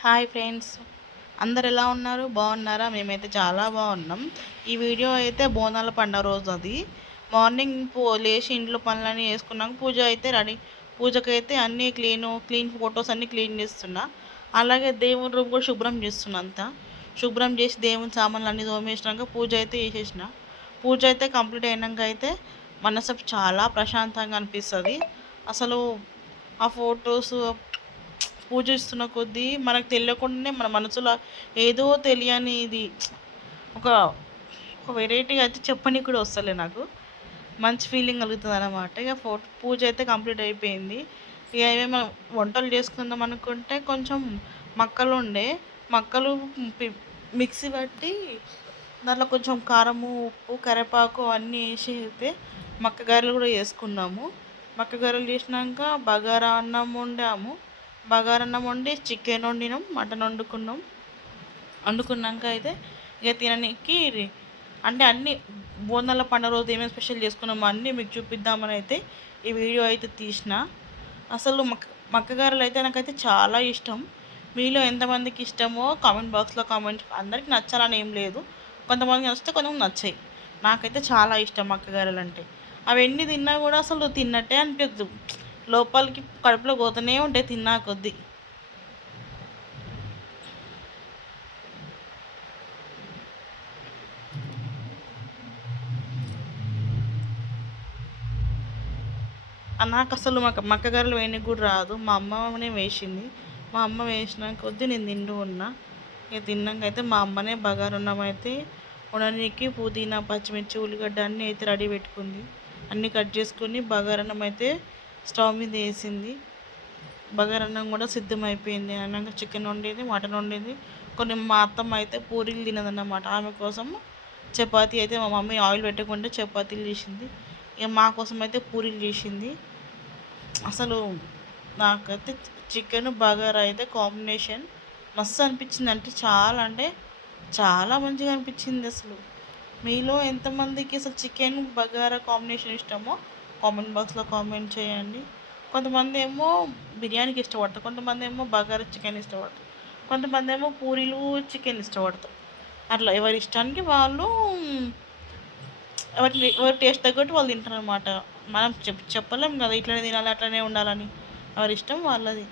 Hi friends, అందరు ఎలా ఉన్నారు? బాగున్నారా? మేమైతే చాలా బాగున్నాం. ఈ వీడియో అయితే బోనాల పండుగ రోజు. అది మార్నింగ్ లేచి ఇంట్లో పనులన్నీ వేసుకున్నాక పూజ అయితే రెడీ. పూజకైతే అన్నీ క్లీన్ ఫొటోస్ అన్నీ క్లీన్ చేస్తున్నా. అలాగే దేవుని రూమ్ కూడా శుభ్రం చేస్తున్నా. అంతా శుభ్రం చేసి దేవుని సామాన్లు అన్నీ తోమేసినాక పూజ అయితే చేసేసిన. పూజ అయితే కంప్లీట్ అయినాక అయితే మనసు చాలా ప్రశాంతంగా అనిపిస్తుంది. అసలు ఆ ఫొటోస్ పూజిస్తున్న కొద్దీ మనకు తెలియకుండానే మన మనసులో ఏదో తెలియని ఇది ఒక ఒక వెరైటీగా అయితే చెప్పని కూడా వస్తలే నాకు. మంచి ఫీలింగ్ కలుగుతుంది అన్నమాట. ఇక పూజ అయితే కంప్లీట్ అయిపోయింది. ఇక ఏమేమో వంటలు చేసుకుందాం అనుకుంటే కొంచెం మక్కలు ఉండే. మక్కలు మిక్సీ పట్టి దాంట్లో కొంచెం కారము, ఉప్పు, కరివేపాకు అన్నీ వేసి అయితే మక్క గారెలు కూడా చేసుకున్నాము. మక్క గారెలు చేసినాక బగారా అన్నం వండాము. బగారన్నం వండి చికెన్ వండినాం, మటన్ వండుకున్నాక అయితే ఇక తినడానికి అంటే అన్నీ బోనాల పండుగ రోజు ఏమేమి స్పెషల్ చేసుకున్నామో అన్నీ మీకు చూపిద్దామని అయితే ఈ వీడియో అయితే తీసిన. అసలు మక్కగారెలు అయితే నాకైతే చాలా ఇష్టం. మీలో ఎంతమందికి ఇష్టమో కామెంట్ బాక్స్లో కామెంట్. అందరికీ నచ్చాలని ఏం లేదు, కొంతమందికి నచ్చితే కొంతమంది నచ్చాయి. నాకైతే చాలా ఇష్టం మక్కగారెలు అంటే. అవి ఎన్ని తిన్నా కూడా అసలు తిన్నట్టే అనిపించదు, లోపలికి కడుపులో పోతూనే ఉంటాయి తిన్నా కొద్దీ. నాకు అసలు మక్కగారెలు వేయడానికి కూడా రాదు, మా అమ్మనే వేసింది. మా అమ్మ వేసిన కొద్దీ నేను తింటూ ఉన్నా. ఇక తిన్నాక అయితే మా అమ్మనే బగారన్నం అయితే ఉండడానికి పుదీనా, పచ్చిమిర్చి, ఉల్లిగడ్డ అన్నీ అయితే రెడీ పెట్టుకుంది. అన్నీ కట్ చేసుకొని బగారన్నం అయితే స్టవ్ మీద వేసింది. బగారన్నం కూడా సిద్ధమైపోయింది. అన్నాక చికెన్ వండేది, మటన్ వండేది. కొన్ని మా అత్తమ్మ అయితే పూరీలు తినదన్నమాట. ఆమె కోసం చపాతీ అయితే మా మమ్మీ ఆయిల్ పెట్టకుండా చపాతీలు చేసింది. ఇక మా కోసం అయితే పూరీలు చేసింది. అసలు నాకైతే చికెన్ బగారా అయితే కాంబినేషన్ మస్తు అనిపించింది. అంటే చాలా మంచిగా అనిపించింది అసలు. మీలో ఎంతమందికి అసలు చికెన్ బగారా కాంబినేషన్ ఇష్టమో కామెంట్ బాక్స్లో కామెంట్ చేయండి. కొంతమంది ఏమో బిర్యానీకి ఇష్టపడతారు, కొంతమంది ఏమో బగారా చికెన్ ఇష్టపడతారు, కొంతమంది ఏమో పూరీలు చికెన్ ఇష్టపడతారు. అట్లా ఎవరి ఇష్టానికి వాళ్ళు, ఎవరి టేస్ట్ తగ్గట్టు వాళ్ళు తింటారు అనమాట. మనం చెప్పలేం కదా ఇట్లనే తినాలి అట్లనే ఉండాలని. ఎవరి ఇష్టం వాళ్ళది.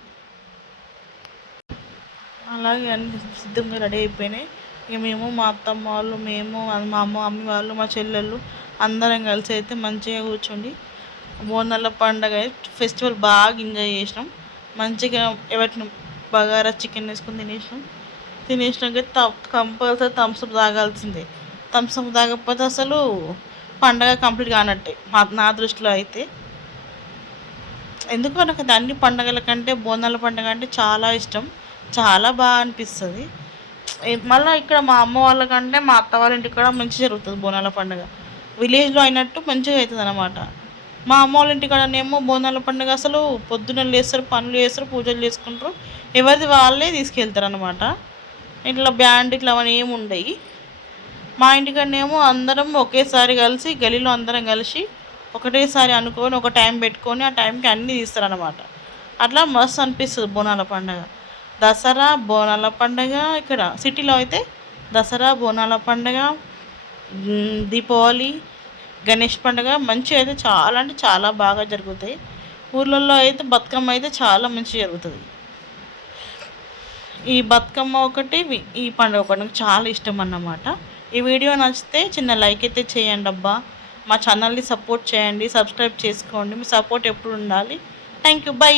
అలాగే అన్ని సిద్ధంగా రెడీ అయిపోయినాయి. ఇక మేము, మా అత్తమ్మ వాళ్ళు, మేము, మా మమ్మీ వాళ్ళు, మా చెల్లెళ్ళు అందరం కలిసి అయితే మంచిగా కూర్చోండి బోనాల పండగ ఫెస్టివల్ బాగా ఎంజాయ్ చేసినాం. మంచిగా ఎవరిని బగారా చికెన్ వేసుకొని తినేసినాక కంపల్సరీ థమ్స్అప్ తాగాల్సిందే. థమ్స్అప్ తాగకపోతే అసలు పండగ కంప్లీట్ కానట్టే నా దృష్టిలో అయితే. ఎందుకు నాకు అన్ని పండగల కంటే బోనాల పండుగ అంటే చాలా ఇష్టం, చాలా బాగా అనిపిస్తుంది. మళ్ళీ ఇక్కడ మా అమ్మ వాళ్ళకంటే మా అత్త వాళ్ళ ఇంటికి కూడా మంచిగా జరుగుతుంది బోనాల పండుగ. విలేజ్లో అయినట్టు మంచిగా అవుతుంది అన్నమాట. మా అమ్మ వాళ్ళ ఇంటికాడనేమో బోనాల పండుగ అసలు పొద్దున్న లేస్తారు, పనులు చేస్తారు, పూజలు చేసుకుంటారు, ఎవరిది వాళ్ళే తీసుకెళ్తారు అనమాట. ఇట్లా బ్యాండ్ ఇట్లా అవన్నీ ఏమి ఉండవు. మా ఇంటికాడనేమో అందరం ఒకేసారి కలిసి గలీలో అందరం కలిసి ఒకటేసారి అనుకొని ఒక టైం పెట్టుకొని ఆ టైంకి అన్నీ తీస్తారనమాట. అట్లా మస్తు అనిపిస్తుంది బోనాల పండుగ. దసరా, బోనాల పండుగ ఇక్కడ సిటీలో అయితే దసరా, బోనాల పండుగ, దీపావళి, గణేష్ పండుగ మంచిగా అయితే చాలా అంటే చాలా బాగా జరుగుతాయి. ఊర్లలో అయితే బతుకమ్మ అయితే చాలా మంచిగా జరుగుతుంది. ఈ బతుకమ్మ ఒకటి, ఈ పండుగ ఒకటి నాకు చాలా ఇష్టం అన్నమాట. ఈ వీడియో నచ్చితే చిన్న లైక్ అయితే చేయండి అబ్బా. మా ఛానల్ని సపోర్ట్ చేయండి, సబ్స్క్రైబ్ చేసుకోండి. మీ సపోర్ట్ ఎప్పుడు ఉండాలి. Thank you, by.